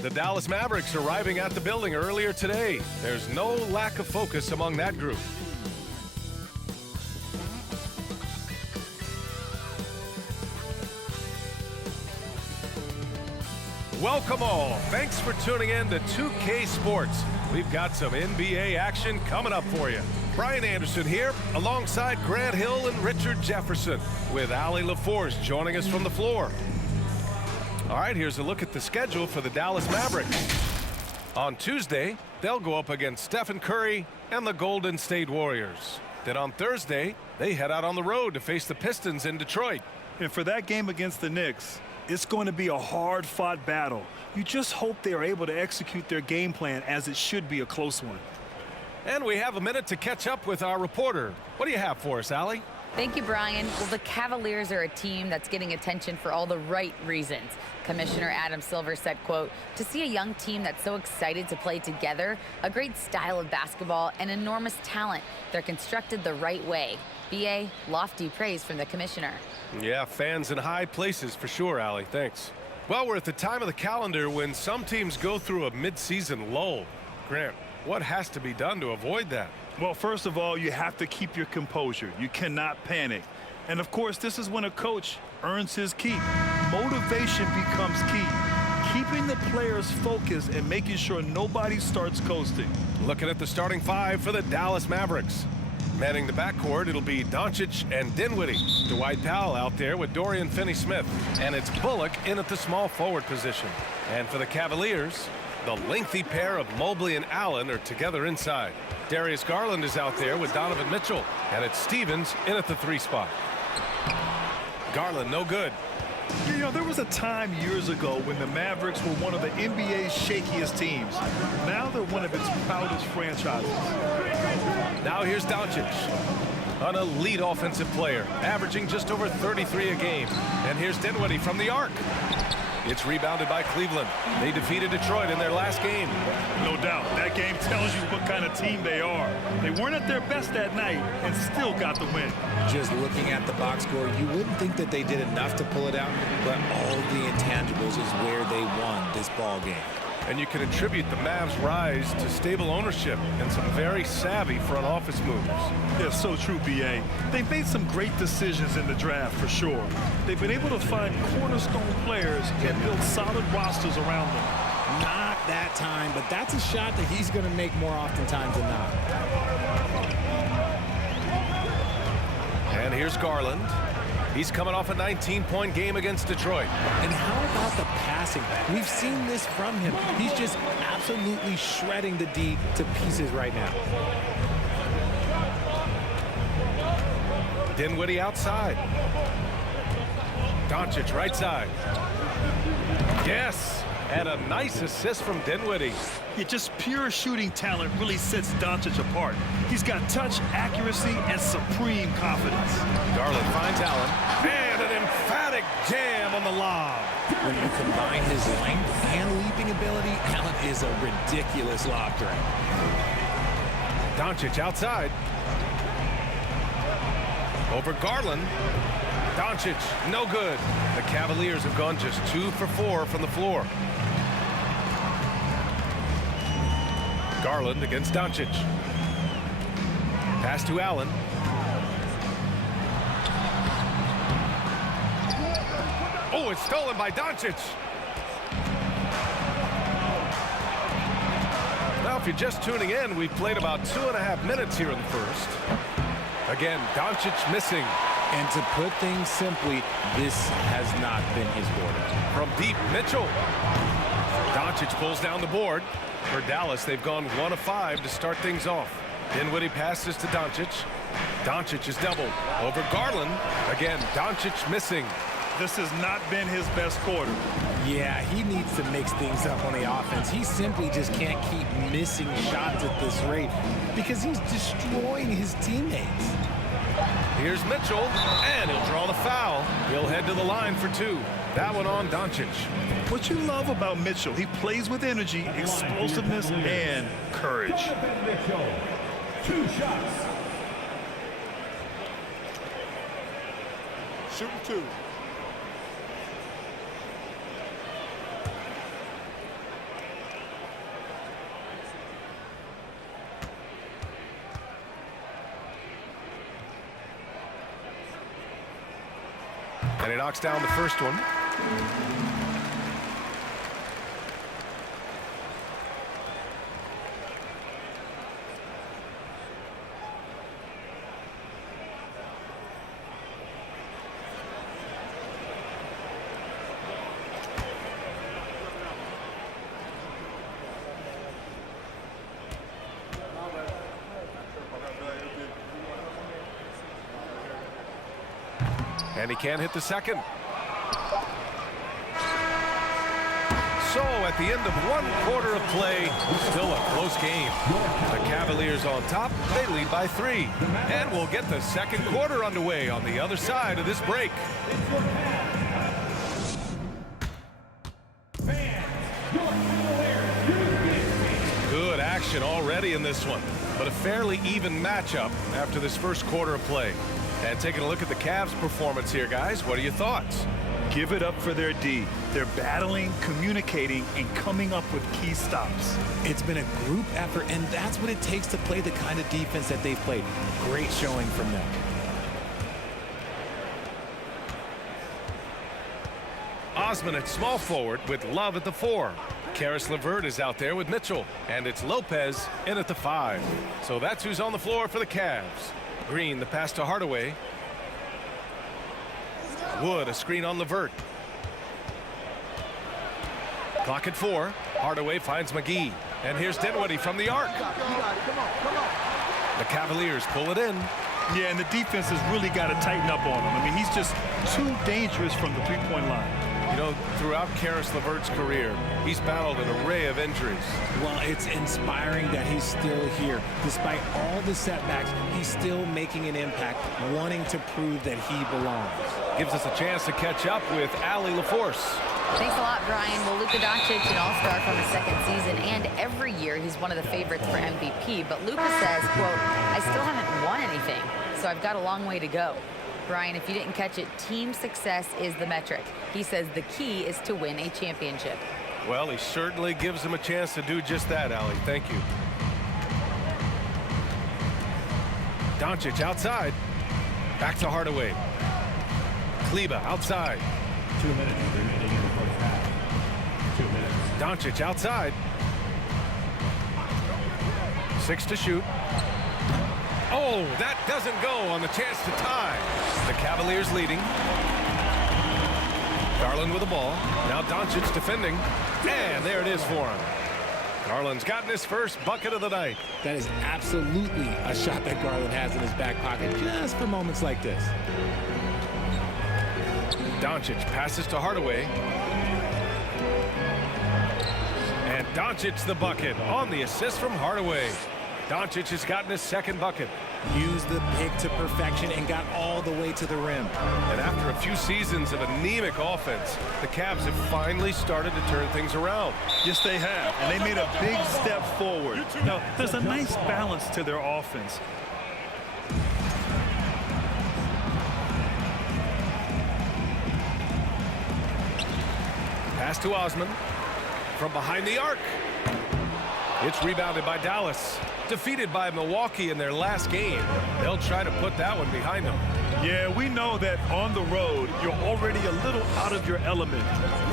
The Dallas Mavericks arriving at the building earlier today. There's no lack of focus among that group. Welcome all. Thanks for tuning in to 2K Sports. We've got some NBA action coming up for you. Brian Anderson here, alongside Grant Hill and Richard Jefferson, with Allie LaForce joining us from the floor. All right, here's a look at the schedule for the Dallas Mavericks. On Tuesday, they'll go up against Stephen Curry and the Golden State Warriors. Then on Thursday, they head out on the road to face the Pistons in Detroit. And for that game against the Knicks, it's going to be a hard-fought battle. You just hope they are able to execute their game plan, as it should be a close one. And we have a minute to catch up with our reporter. What do you have for us, Allie? Thank you, Brian. Well, the Cavaliers are a team that's getting attention for all the right reasons. Commissioner Adam Silver said, quote, "To see a young team that's so excited to play together, a great style of basketball, and enormous talent. They're constructed the right way." BA, lofty praise from the commissioner. Yeah, fans in high places for sure, Allie. Thanks. Well, we're at the time of the calendar when some teams go through a mid-season lull. Grant, what has to be done to avoid that? Well, first of all, you have to keep your composure. You cannot panic. And, of course, this is when a coach earns his keep. Motivation becomes key. Keeping the players focused and making sure nobody starts coasting. Looking at the starting five for the Dallas Mavericks. Manning the backcourt, it'll be Doncic and Dinwiddie. Dwight Powell out there with Dorian Finney-Smith. And it's Bullock in at the small forward position. And for the Cavaliers, the lengthy pair of Mobley and Allen are together inside. Darius Garland is out there with Donovan Mitchell. And it's Stevens in at the 3 spot. Garland, no good. You know, there was a time years ago when the Mavericks were one of the NBA's shakiest teams. Now they're one of its proudest franchises. Now here's Doncic, an elite offensive player, averaging just over 33 a game. And here's Dinwiddie from the arc. It's rebounded by Cleveland. They defeated Detroit in their last game. No doubt. That game tells you what kind of team they are. They weren't at their best that night and still got the win. Just looking at the box score, you wouldn't think that they did enough to pull it out, but all the intangibles is where they won this ball game. And you can attribute the Mavs' rise to stable ownership and some very savvy front office moves. Yeah, so true, BA. They've made some great decisions in the draft, for sure. They've been able to find cornerstone players and build solid rosters around them. Not that time, but that's a shot that he's going to make more oftentimes than not. And here's Garland. He's coming off a 19-point game against Detroit. And how about the passing? We've seen this from him. He's just absolutely shredding the D to pieces right now. Dinwiddie outside. Doncic right side. Yes, and a nice assist from Dinwiddie. Yeah, just pure shooting talent really sets Doncic apart. He's got touch, accuracy, and supreme confidence. Garland finds Allen, and an emphatic jam on the lob. When you combine his length and leaping ability, Allen is a ridiculous lob threat. Doncic outside. Over Garland. Doncic, no good. The Cavaliers have gone just 2 for 4 from the floor. Garland against Doncic. Pass to Allen. Oh, it's stolen by Doncic. Now, if you're just tuning in, we've played about 2.5 minutes here in the first. Again, Doncic missing. And to put things simply, this has not been his quarter. From deep, Mitchell. Doncic pulls down the board. For Dallas, they've gone 1 of 5 to start things off. Dinwiddie passes to Doncic. Doncic is doubled. Over Garland. Again, Doncic missing. This has not been his best quarter. Yeah, he needs to mix things up on the offense. He simply just can't keep missing shots at this rate because he's destroying his teammates. Here's Mitchell, and he'll draw the foul. He'll head to the line for 2. That one on Doncic. What you love about Mitchell, he plays with energy, explosiveness, and courage. 2 shots. Shooting 2. And he knocks down the first one. And he can't hit the second. So at the end of 1/4 of play, still a close game. The Cavaliers on top, they lead by 3. And we'll get the second quarter underway on the other side of this break. Good action already in this one, but a fairly even matchup after this first quarter of play. And taking a look at the Cavs' performance here, guys, what are your thoughts? Give it up for their D. They're battling, communicating, and coming up with key stops. It's been a group effort, and that's what it takes to play the kind of defense that they've played. Great showing from them. Osman at small forward with Love at the 4. Karis LeVert is out there with Mitchell, and it's Lopez in at the 5. So that's who's on the floor for the Cavs. Green, the pass to Hardaway. Wood, a screen on LeVert. Clock at 4. Hardaway finds McGee. And here's Dinwiddie from the arc. The Cavaliers pull it in. Yeah, and the defense has really got to tighten up on him. I mean, he's just too dangerous from the three-point line. You know, throughout Karis LeVert's career, he's battled an array of injuries. Well, it's inspiring that he's still here. Despite all the setbacks, he's still making an impact, wanting to prove that he belongs. Gives us a chance to catch up with Allie LaForce. Thanks a lot, Brian. Well, Luka Doncic, an all-star from his second season, and every year he's one of the favorites for MVP. But Luka says, quote, I still haven't won anything, so I've got a long way to go. Brian, if you didn't catch it, team success is the metric. He says the key is to win a championship. Well, he certainly gives him a chance to do just that, Allie. Thank you. Doncic outside. Back to Hardaway. Kleba outside. 2 minutes remaining in the first half. 2 minutes. Doncic outside. 6 to shoot. Oh, that doesn't go on the chance to tie. The Cavaliers leading. Garland with the ball. Now Doncic defending. And there it is for him. Garland's gotten his first bucket of the night. That is absolutely a shot that Garland has in his back pocket just for moments like this. Doncic passes to Hardaway. And Doncic the bucket on the assist from Hardaway. Doncic has gotten his second bucket. Used the pick to perfection and got all the way to the rim. And after a few seasons of anemic offense, the Cavs have finally started to turn things around. Yes, they have, and they made a big step forward. Now, there's a nice balance to their offense. Pass to Osman from behind the arc. It's rebounded by Dallas. Defeated by Milwaukee in their last game. They'll try to put that one behind them. Yeah, we know that on the road, you're already a little out of your element.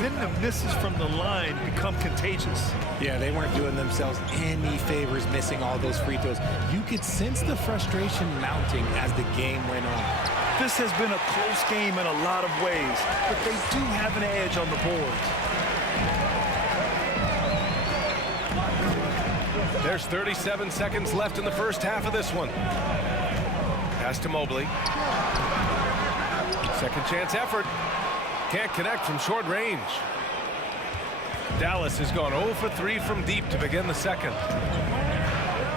Then the misses from the line become contagious. Yeah, they weren't doing themselves any favors missing all those free throws. You could sense the frustration mounting as the game went on. This has been a close game in a lot of ways, but they do have an edge on the boards. There's 37 seconds left in the first half of this one. Pass to Mobley. Second chance effort. Can't connect from short range. Dallas has gone 0 for 3 from deep to begin the second.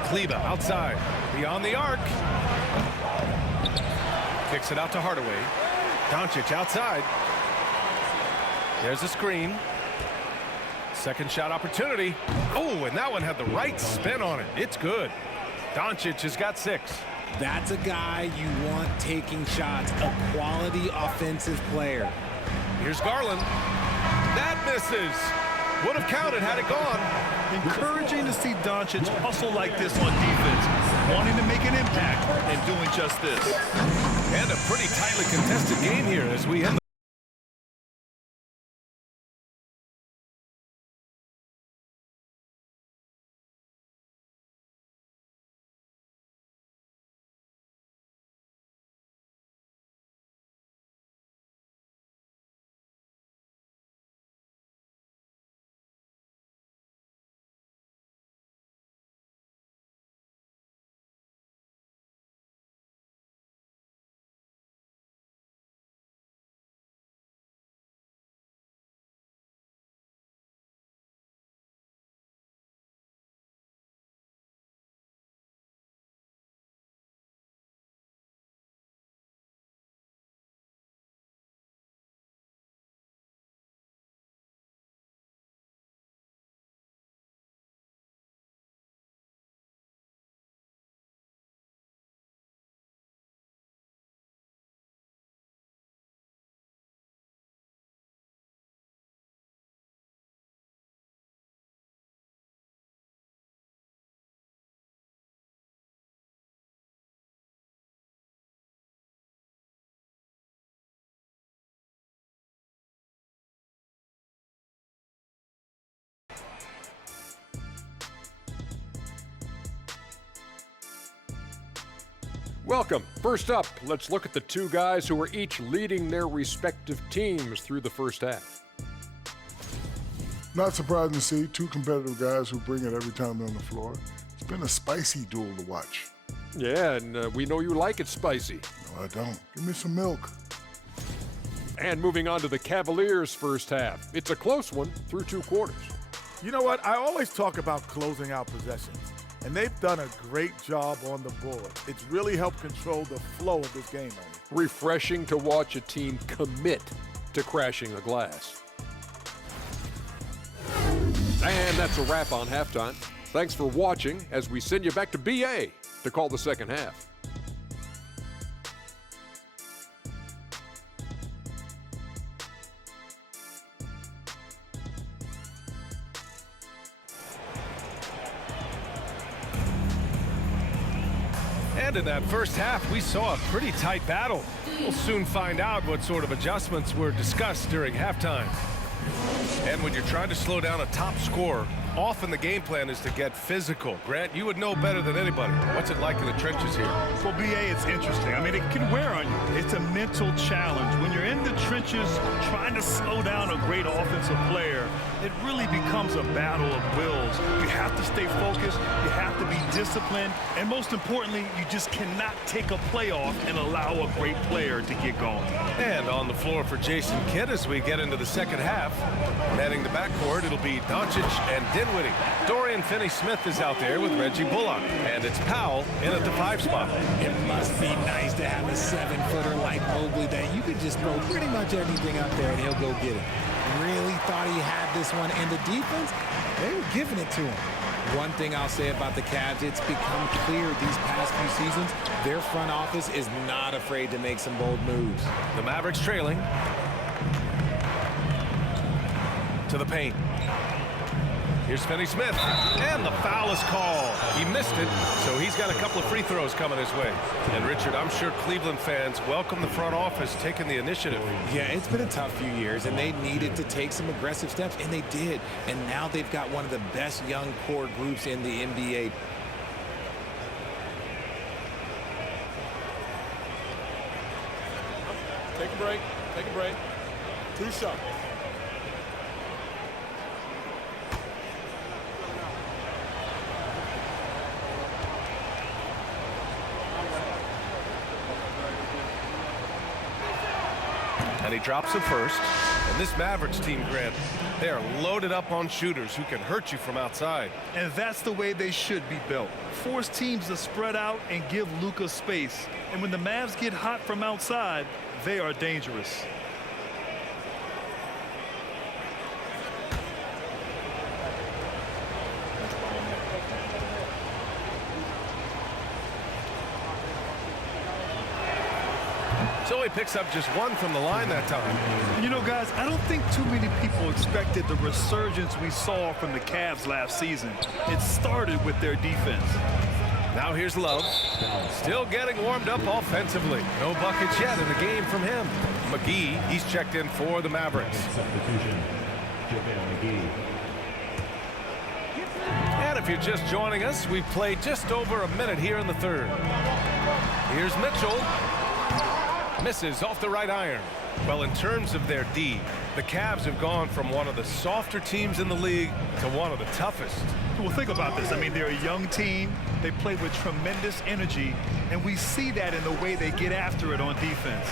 Kleba outside. Beyond the arc. Kicks it out to Hardaway. Doncic outside. There's a screen. Second shot opportunity. Oh, and that one had the right spin on it. It's good. Doncic has got 6. That's a guy you want taking shots, a quality offensive player. Here's Garland. That misses. Would have counted had it gone. Encouraging to see Doncic hustle like this on defense, wanting to make an impact and doing just this. And a pretty tightly contested game here as we end Welcome. First up, let's look at the two guys who are each leading their respective teams through the first half. Not surprising to see two competitive guys who bring it every time they're on the floor. It's been a spicy duel to watch. Yeah, and we know you like it spicy. No, I don't. Give me some milk. And moving on to the Cavaliers' first half. It's a close one through 2 quarters. You know what? I always talk about closing out possessions, and they've done a great job on the board. It's really helped control the flow of this game, Ernie. Refreshing to watch a team commit to crashing the glass. And that's a wrap on halftime. Thanks for watching as we send you back to BA to call the second half. And in that first half, we saw a pretty tight battle. We'll soon find out what sort of adjustments were discussed during halftime. And when you're trying to slow down a top scorer, often the game plan is to get physical. Grant, you would know better than anybody. What's it like in the trenches here? Well, BA, it's interesting. I mean, it can wear on you. It's a mental challenge. When you're in the trenches trying to slow down a great offensive player, it really becomes a battle of wills. You have to stay focused. You have to be disciplined. And most importantly, you just cannot take a play off and allow a great player to get going. And on the floor for Jason Kidd as we get into the second half. Manning the backcourt, it'll be Doncic and Dinwiddie. Dorian Finney-Smith is out there with Reggie Bullock. And it's Powell in at the 5 spot. It must be nice to have a 7-footer like Mobley that you could just throw pretty much anything up there and he'll go get it. Really thought he had this one, and the defense, they were giving it to him. One thing I'll say about the Cavs, it's become clear these past few seasons, their front office is not afraid to make some bold moves. The Mavericks trailing. To the paint. Here's Finney-Smith, and the foul is called. He missed it, so he's got a couple of free throws coming his way. And Richard, I'm sure Cleveland fans welcome the front office taking the initiative. Yeah, it's been a tough few years, and they needed to take some aggressive steps, and they did. And now they've got one of the best young core groups in the NBA. Take a break. Take a break. 2 shots. And he drops it first. And this Mavericks team, Grant, they are loaded up on shooters who can hurt you from outside. And that's the way they should be built. Force teams to spread out and give Luka space. And when the Mavs get hot from outside, they are dangerous. So he picks up just 1 from the line that time. You know, guys, I don't think too many people expected the resurgence we saw from the Cavs last season. It started with their defense. Now here's Love. Still getting warmed up offensively. No buckets yet in the game from him. McGee, he's checked in for the Mavericks. Substitution, JaVale McGee. And if you're just joining us, we've played just over a minute here in the third. Here's Mitchell. Misses off the right iron. Well, in terms of their D, the Cavs have gone from one of the softer teams in the league to one of the toughest. Well, think about this. I mean, they're a young team. They play with tremendous energy, and we see that in the way they get after it on defense.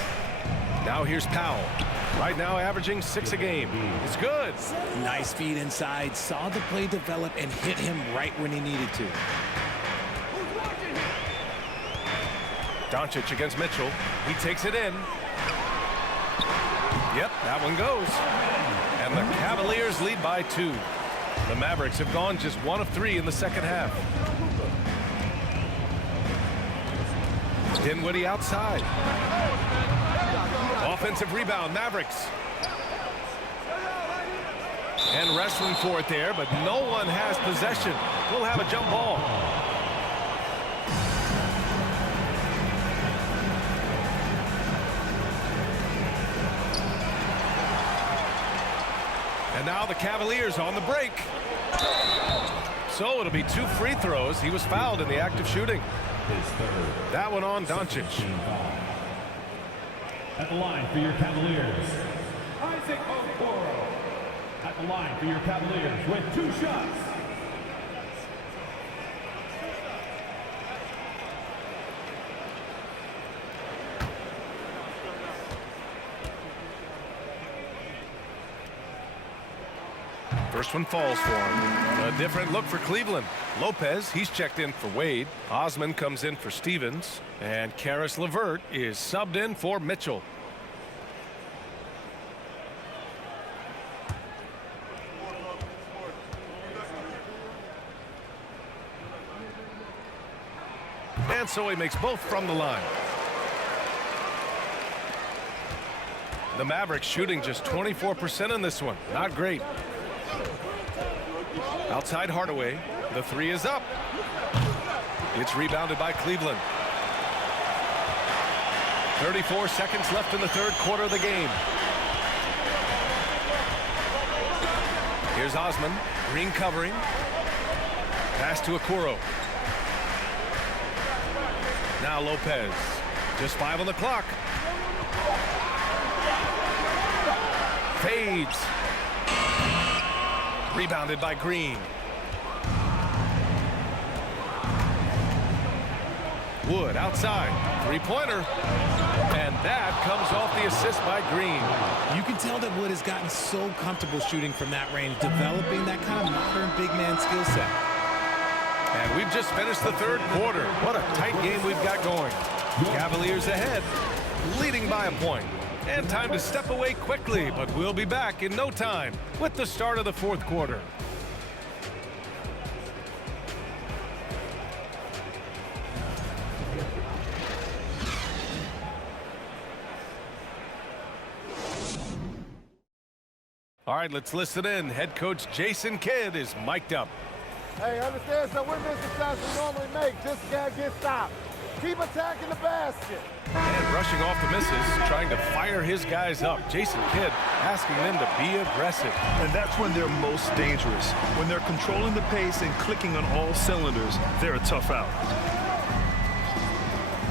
Now here's Powell. Right now averaging 6 a game. It's good. Nice feed inside, saw the play develop and hit him right when he needed to. Doncic against Mitchell. He takes it in. Yep, that one goes. And the Cavaliers lead by 2. The Mavericks have gone just 1 of 3 in the second half. Dinwiddie outside. Offensive rebound, Mavericks. And wrestling for it there, but no one has possession. We'll have a jump ball. And now the Cavaliers on the break. So it'll be 2 free throws. He was fouled in the act of shooting. His third. That one on Doncic. At the line for your Cavaliers, Isaac Okoro. At the line for your Cavaliers with 2 shots. First one falls for him. A different look for Cleveland. Lopez, he's checked in for Wade. Osman comes in for Stevens. And Karis LeVert is subbed in for Mitchell. And so he makes both from the line. The Mavericks shooting just 24% in this one. Not great. Outside Hardaway. The 3 is up. It's rebounded by Cleveland. 34 seconds left in the third quarter of the game. Here's Osman. Green covering. Pass to Okoro. Now Lopez. Just 5 on the clock. Fades. Rebounded by Green. Wood outside. 3-pointer. And that comes off the assist by Green. You can tell that Wood has gotten so comfortable shooting from that range, developing that kind of modern big man skill set. And we've just finished the third quarter. What a tight game we've got going. Cavaliers ahead, leading by a point. And time to step away quickly, but we'll be back in no time with the start of the fourth quarter. All right, let's listen in. Head coach Jason Kidd is mic'd up. Hey, understand, so we're missing shots we normally make. Just can't get stopped. Keep attacking the basket. And rushing off the misses, trying to fire his guys up. Jason Kidd asking them to be aggressive. And that's when they're most dangerous. When they're controlling the pace and clicking on all cylinders, they're a tough out.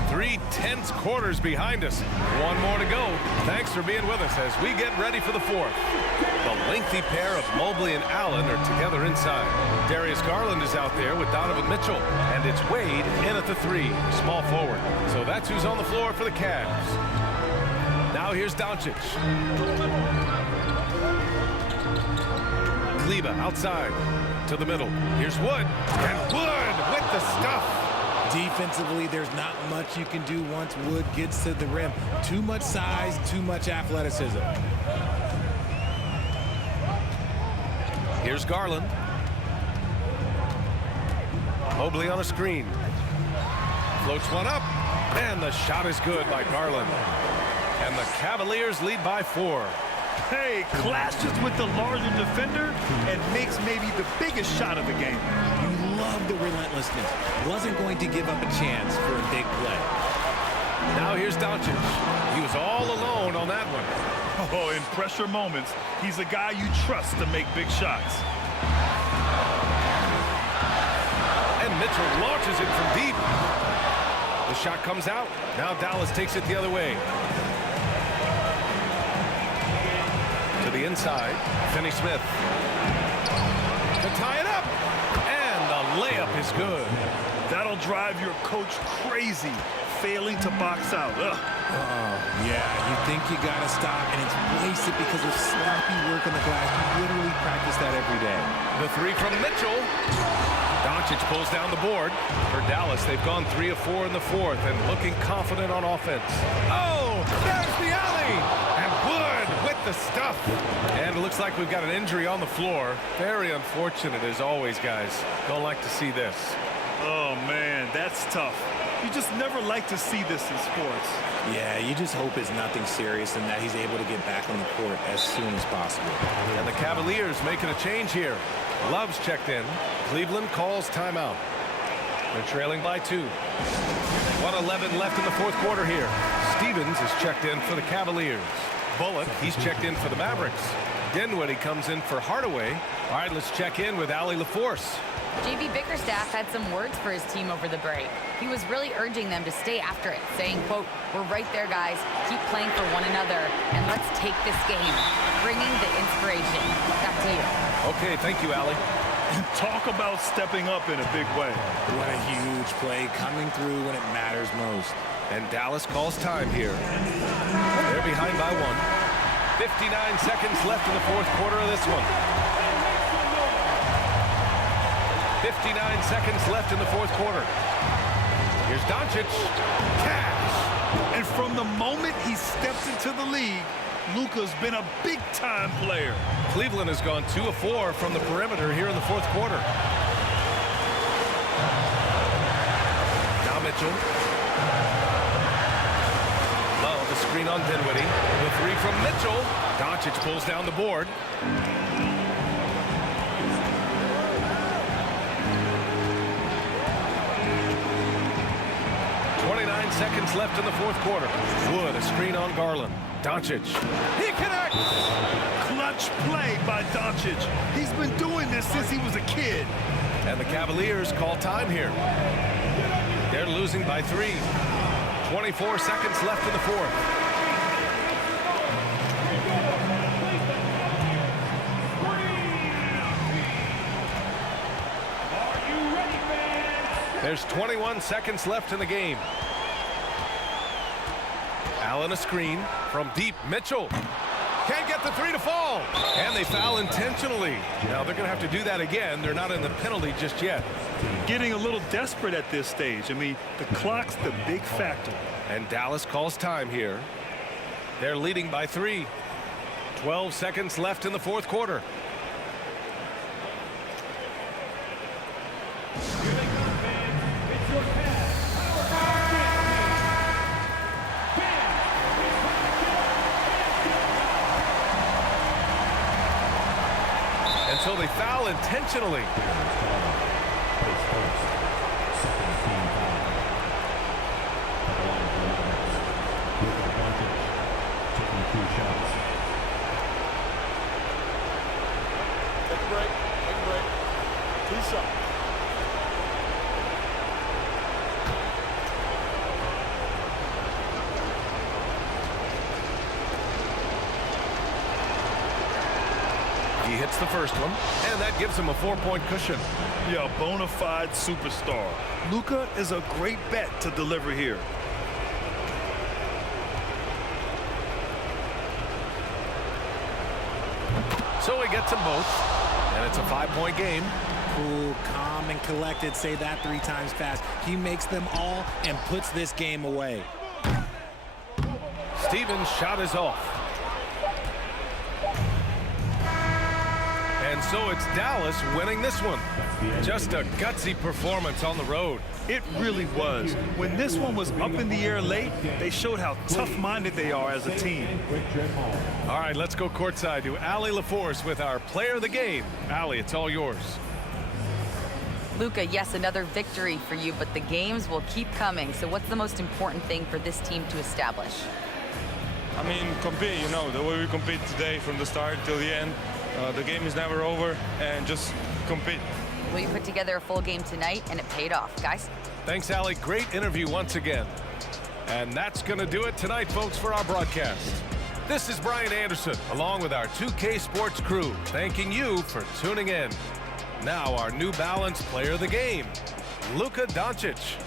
3 tense quarters behind us. One more to go. Thanks for being with us as we get ready for the fourth. The lengthy pair of Mobley and Allen are together inside. Darius Garland is out there with Donovan Mitchell. And it's Wade in at the 3, small forward. So that's who's on the floor for the Cavs. Now here's Doncic. Kleba outside to the middle. Here's Wood. And Wood with the stuff. Defensively, there's not much you can do once Wood gets to the rim. Too much size, too much athleticism. Here's Garland. Mobley on a screen. Floats one up. And the shot is good by Garland. And the Cavaliers lead by 4. Hey, clashes with the larger defender and makes maybe the biggest shot of the game. You love the relentlessness. Wasn't going to give up a chance for a big play. Now here's Doncic. He was all alone on that one. Oh, in pressure moments, he's a guy you trust to make big shots. And Mitchell launches it from deep. The shot comes out. Now Dallas takes it the other way. To the inside, Finney-Smith. To tie it up. And the layup is good. That'll drive your coach crazy, failing to box out. Ugh. Yeah, you think you got to stop, and it's wasted because of sloppy work on the glass. You literally practice that every day. The 3 from Mitchell. Doncic pulls down the board. For Dallas, they've gone 3 of 4 in the fourth and looking confident on offense. Oh, there's the alley. And Wood with the stuff. And it looks like we've got an injury on the floor. Very unfortunate as always, guys. Don't like to see this. Oh, man, that's tough. You just never like to see this in sports. Yeah, you just hope it's nothing serious and that he's able to get back on the court as soon as possible. And the Cavaliers making a change here. Love's checked in. Cleveland calls timeout. They're trailing by 2. 1:11 left in the fourth quarter here. Stevens is checked in for the Cavaliers. Bullock, he's checked in for the Mavericks. Dinwiddie comes in for Hardaway. All right, let's check in with Allie LaForce. JV Bickerstaff had some words for his team over the break. He was really urging them to stay after it, saying, quote, "We're right there, guys. Keep playing for one another, and let's take this game." Bringing the inspiration. Back to you. Okay, thank you, Allie. Talk about stepping up in a big way. What a huge play coming through when it matters most. And Dallas calls time here. They're behind by 1. 59 seconds left in the fourth quarter of this one. 59 seconds left in the fourth quarter. Here's Doncic. Cash. And from the moment he stepped into the league, Luka's been a big-time player. Cleveland has gone 2 of 4 from the perimeter here in the fourth quarter. Now Mitchell. Low, the screen on Dinwiddie. The 3 from Mitchell. Doncic pulls down the board. Seconds left in the fourth quarter. Wood, a screen on Garland. Doncic. He connects! Clutch play by Doncic. He's been doing this since he was a kid. And the Cavaliers call time here. They're losing by 3. 24 seconds left in the fourth. There's 21 seconds left in the game. Allen a screen from deep. Mitchell can't get the 3 to fall. And they foul intentionally. Now they're going to have to do that again. They're not in the penalty just yet. Getting a little desperate at this stage. I mean, the clock's the big factor. And Dallas calls time here. They're leading by 3. 12 seconds left in the fourth quarter. So they foul intentionally. Take a break. 2 shots. He hits the first one, and that gives him a 4-point cushion. Yeah, bona fide superstar. Luka is a great bet to deliver here. So he gets them both, and it's a 5-point game. Cool, calm, and collected. Say that 3 times fast. He makes them all and puts this game away. Stevens' shot is off. And so it's Dallas winning this one. Just a gutsy performance on the road. It really was. When this one was up in the air late, they showed how tough-minded they are as a team. All right, let's go courtside to Allie LaForce with our player of the game. Allie, it's all yours. Luka, yes, another victory for you, but the games will keep coming. So what's the most important thing for this team to establish? I mean, compete, you know, the way we compete today from the start till the end. The game is never over, and just compete. Well, you put together a full game tonight, and it paid off, guys. Thanks, Allie. Great interview once again. And that's going to do it tonight, folks, for our broadcast. This is Brian Anderson, along with our 2K Sports crew, thanking you for tuning in. Now, our New Balance player of the game, Luka Doncic.